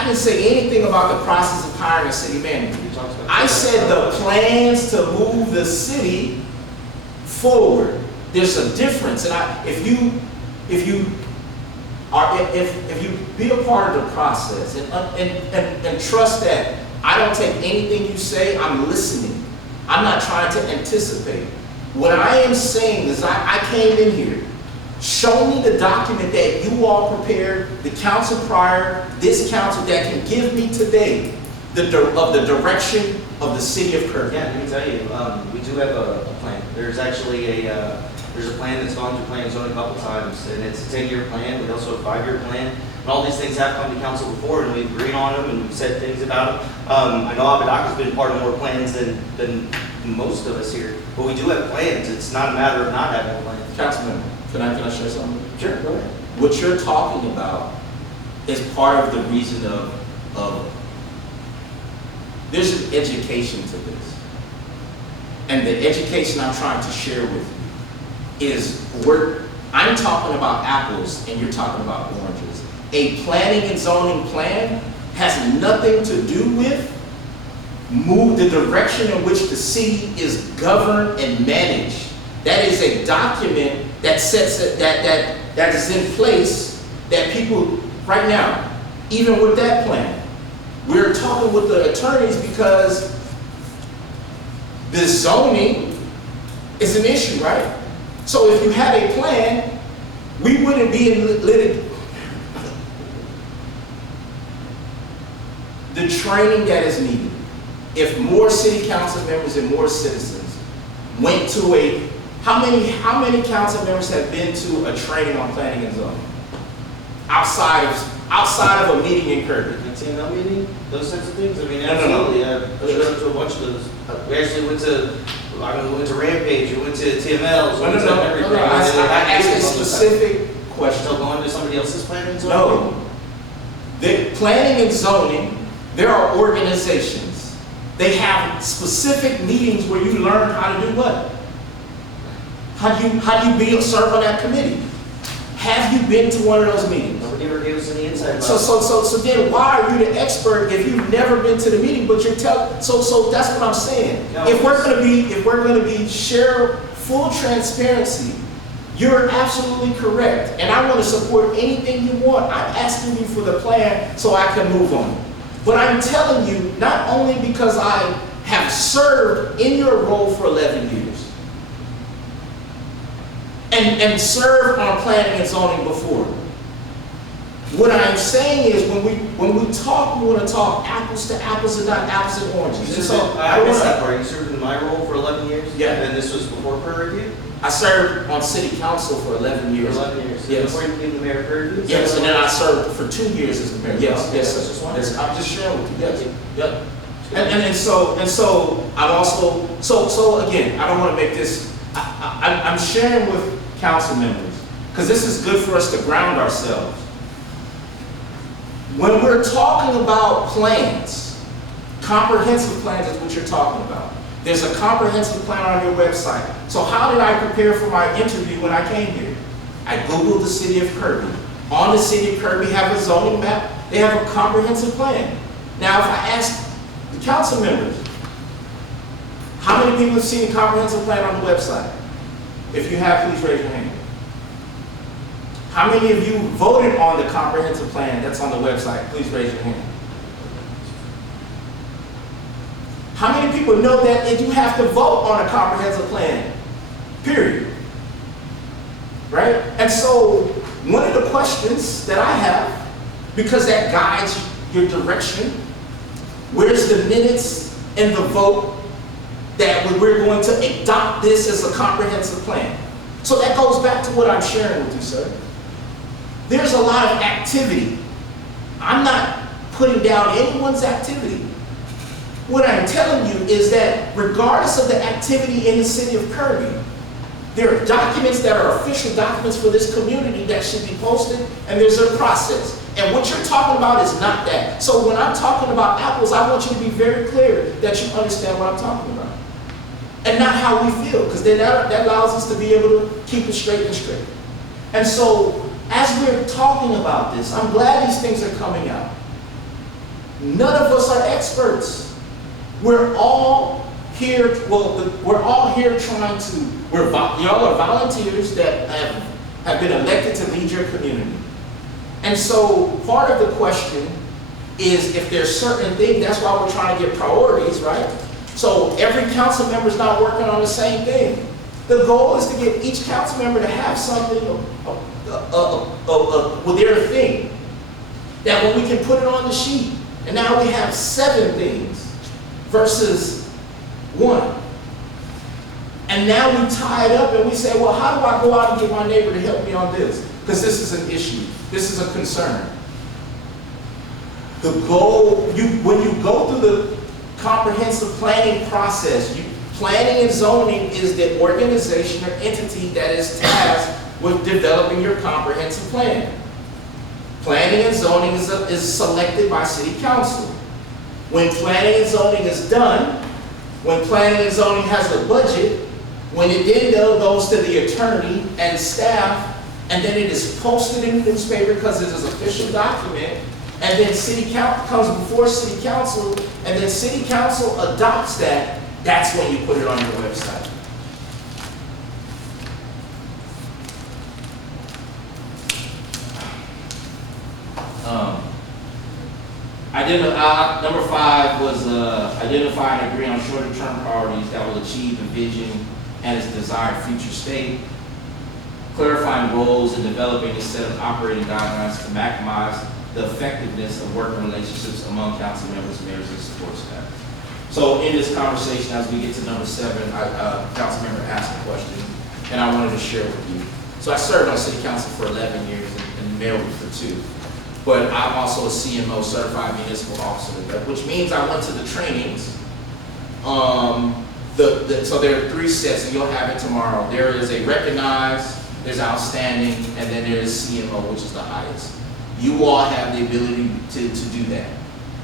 I didn't say anything about the process of hiring a city manager. I said the plans to move the city forward. There's a difference, and if you be a part of the process and trust that I don't take anything you say, I'm listening. I'm not trying to anticipate. What I am saying is I came in here. Show me the document that you all prepared, the council prior, this council that can give me today of the direction of the city of Kirby. Yeah, let me tell you, we do have a plan. There's actually there's a plan that's gone through planning and zoning a couple times, and it's a 10-year plan. We also have a 5-year plan. And all these things have come to council before, and we've agreed on them, and we've said things about them. I know Apodaca's been part of more plans than most of us here, but we do have plans. It's not a matter of not having a plan. Councilman, can I share something? Sure, go ahead. What you're talking about is part of the reason of there's an education to this. And the education I'm trying to share with you is I'm talking about apples and you're talking about oranges. A planning and zoning plan has nothing to do with the direction in which the city is governed and managed. That is a document that that is in place that people right now, even with that plan, we're talking with the attorneys because the zoning is an issue, right? So if you had a plan, we wouldn't be in the training that is needed. If more city council members and more citizens went to how many council members have been to a training on planning and zoning? Outside of a meeting in Kirby. A TML meeting? Those types of things? I mean, No. absolutely. I showed up to a bunch of those. We actually went to Rampage, we went to TMLs, we went to everything. I asked a specific question. Still going to somebody else's planning and zoning? No. The planning and zoning, there are organizations. They have specific meetings where you learn how to do what? How do you serve on that committee? Have you been to one of those meetings? Nobody ever gave us any insight. So then why are you the expert if you've never been to the meeting, but you're telling? So that's what I'm saying. No, if we're gonna be share full transparency, you're absolutely correct, and I want to support anything you want. I'm asking you for the plan so I can move on. But I'm telling you, not only because I have served in your role for 11 years, and served on planning and zoning before. What I'm saying is when we talk, we want to talk apples to apples and not apples and oranges. And so I missed that part. You served in my role for 11 years? Yeah. And this was before Prairie View? I served on city council for 11 years. For 11 years. Yes. Before you became the mayor of Prairie View? Yes, and then I served for 2 years as the mayor. Yes. Yes. I'm just sharing with you. Yes. Yep. And so I'm also so again, I don't want to make this. I'm sharing with council members because this is good for us to ground ourselves. When we're talking about plans, comprehensive plans is what you're talking about. There's a comprehensive plan on your website. So how did I prepare for my interview when I came here? I Googled the city of Kirby. On the city of Kirby have a zoning map. They have a comprehensive plan. Now if I ask the council members, how many people have seen the comprehensive plan on the website? If you have, please raise your hand. How many of you voted on the comprehensive plan that's on the website? Please raise your hand. How many people know that you have to vote on a comprehensive plan? Period. Right? And so, one of the questions that I have, because that guides your direction, where's the minutes and the vote that we're going to adopt this as a comprehensive plan? So that goes back to what I'm sharing with you, sir. There's a lot of activity. I'm not putting down anyone's activity. What I'm telling you is that regardless of the activity in the city of Kirby, there are documents that are official documents for this community that should be posted, and there's a process. And what you're talking about is not that. So when I'm talking about apples, I want you to be very clear that you understand what I'm talking about. And not how we feel, because then that allows us to be able to keep it straight and straight. And so, as we're talking about this, I'm glad these things are coming out. None of us are experts. We're all here, we're all here trying to, y'all are volunteers that have been elected to lead your community. And so part of the question is if there's certain things, that's why we're trying to get priorities, right? So every council member is not working on the same thing. The goal is to get each council member to have something with their thing, that when we can put it on the sheet. And now we have 7 things versus 1. And now we tie it up and we say, well, how do I go out and get my neighbor to help me on this? Because this is an issue. This is a concern. The goal, when you go through the comprehensive planning process, planning and zoning is the organization or entity that is tasked with developing your comprehensive plan. Planning and zoning is selected by city council. When planning and zoning is done, when planning and zoning has a budget, when it then goes to the attorney and staff, and then it is posted in the newspaper because it is an official document, and then city council comes before city council, and then city council adopts that, that's when you put it on your website. Number 5 was identify and agree on shorter term priorities that will achieve the vision and its desired future state. Clarifying goals and developing a set of operating guidelines to maximize the effectiveness of working relationships among council members, mayors, and support staff. So in this conversation, as we get to number 7, council member asked a question, and I wanted to share with you. So I served on city council for 11 years and mayor for 2. But I'm also a CMO, Certified Municipal Officer, which means I went to the trainings. So there are 3 sets, and you'll have it tomorrow. There is a recognized, there's outstanding, and then there is CMO, which is the highest. You all have the ability to do that.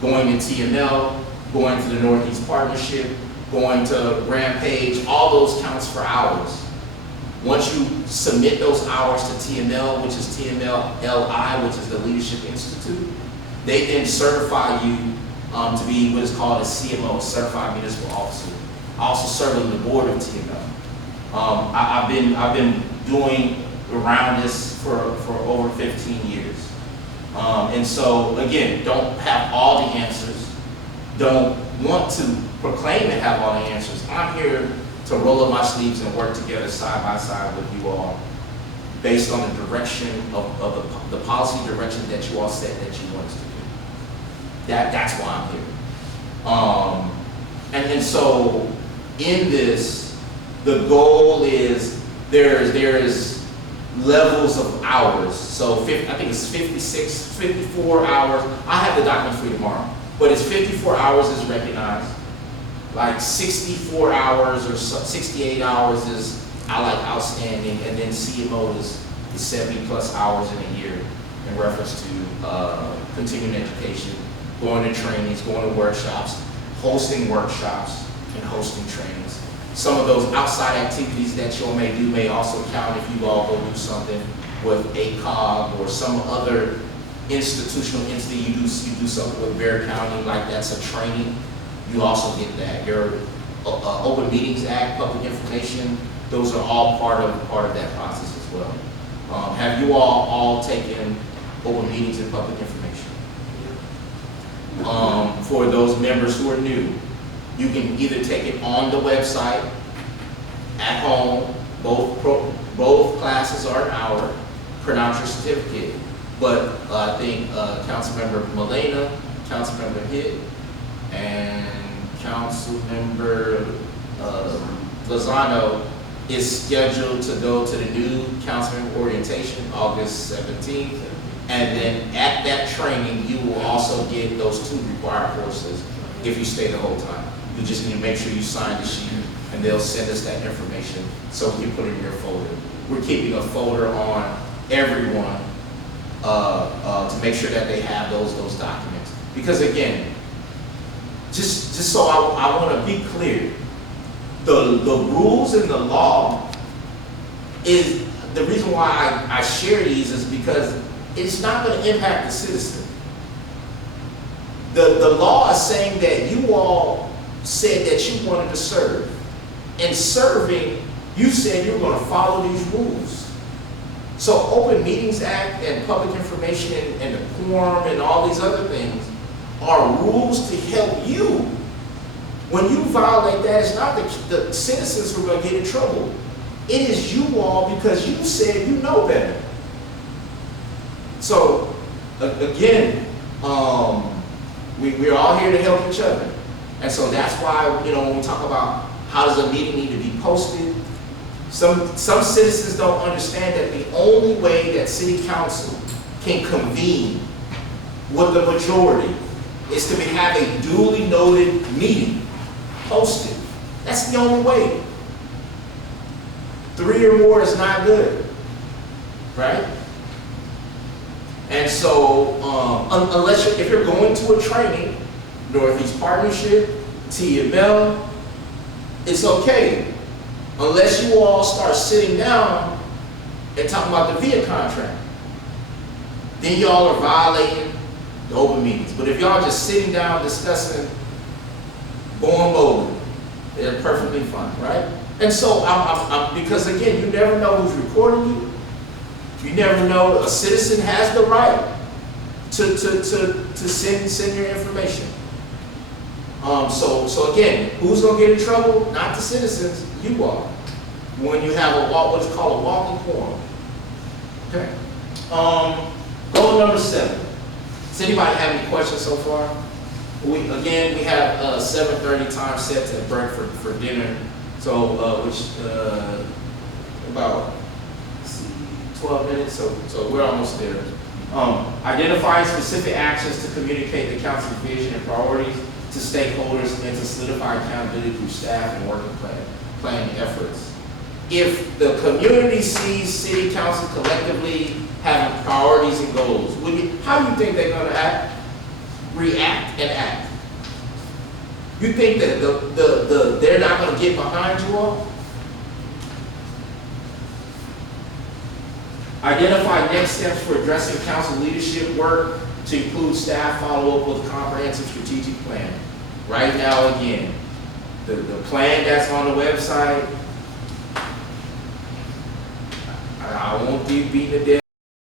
Going to TML, going to the Northeast Partnership, going to Rampage, all those counts for hours. Once you submit those hours to TML, which is TML-LI, which is the Leadership Institute, they then certify you to be what is called a CMO, Certified Municipal Officer. I also serve on the board of TML. I've been doing around this for over 15 years. And so, again, don't have all the answers. Don't want to proclaim to have all the answers. I'm here to roll up my sleeves and work together side by side with you all based on the direction of the policy direction that you all said that you want us to do. That's why I'm here. And so in this, the goal is there is levels of hours. So I think it's 54 hours. I have the document for you tomorrow, but it's 54 hours is recognized. Like 64 hours or 68 hours is I like outstanding, and then CMO is 70 plus hours in a year in reference to continuing education, going to trainings, going to workshops, hosting workshops, and hosting trainings. Some of those outside activities that you all may do may also count if you all go do something with ACOG or some other institutional entity. You do something with Bear County, like that's a training. You also get that. Your Open Meetings Act, public information, those are all part of that process as well. Have you all taken open meetings and public information? For those members who are new, you can either take it on the website, at home, both classes are an hour, print out your certificate. But I think Councilmember Molina, Councilmember Hitt, and Councilmember Lozano is scheduled to go to the new councilmember orientation August 17th. And then at that training, you will also get those 2 required courses if you stay the whole time. You just need to make sure you sign the sheet, and they'll send us that information so we can put it in your folder. We're keeping a folder on everyone to make sure that they have those documents. Because again, just so I want to be clear, the rules and the law is the reason why I share these is because it's not going to impact the citizen. The law is saying that you all said that you wanted to serve. And serving, you said you were going to follow these rules. So Open Meetings Act and public information and the quorum and all these other things are rules to help you. When you violate that, it's not the citizens who are going to get in trouble. It is you all because you said you know better. So, again, we're all here to help each other. And so that's why, when we talk about how does a meeting need to be posted, some citizens don't understand that the only way that city council can convene with the majority is to have a duly noted meeting posted. That's the only way. 3 or more is not good, right? And so, if you're going to a training, Northeast Partnership, TML, it's okay. Unless you all start sitting down and talking about the VIA contract. Then y'all are violating the open meetings. But if y'all just sitting down discussing, going bowling, they're perfectly fine, right? And so, because again, you never know who's recording you. You never know. A citizen has the right to send your information. So again, who's going to get in trouble? Not the citizens, you are. When you have what's called a walking quorum. Okay. Goal number 7. Does anybody have any questions so far? We have 7:30 time set to break for dinner. So about 12 minutes. So we're almost there. Identifying specific actions to communicate the council's vision and priorities to stakeholders and to solidify accountability through staff and working planning efforts. If the community sees city council collectively having priorities and goals, how do you think they're going to react and act? You think that they're not going to get behind you all? Identify next steps for addressing council leadership work to include staff follow-up with comprehensive strategic plan. Right now, again, the plan that's on the website, I won't be beating the dead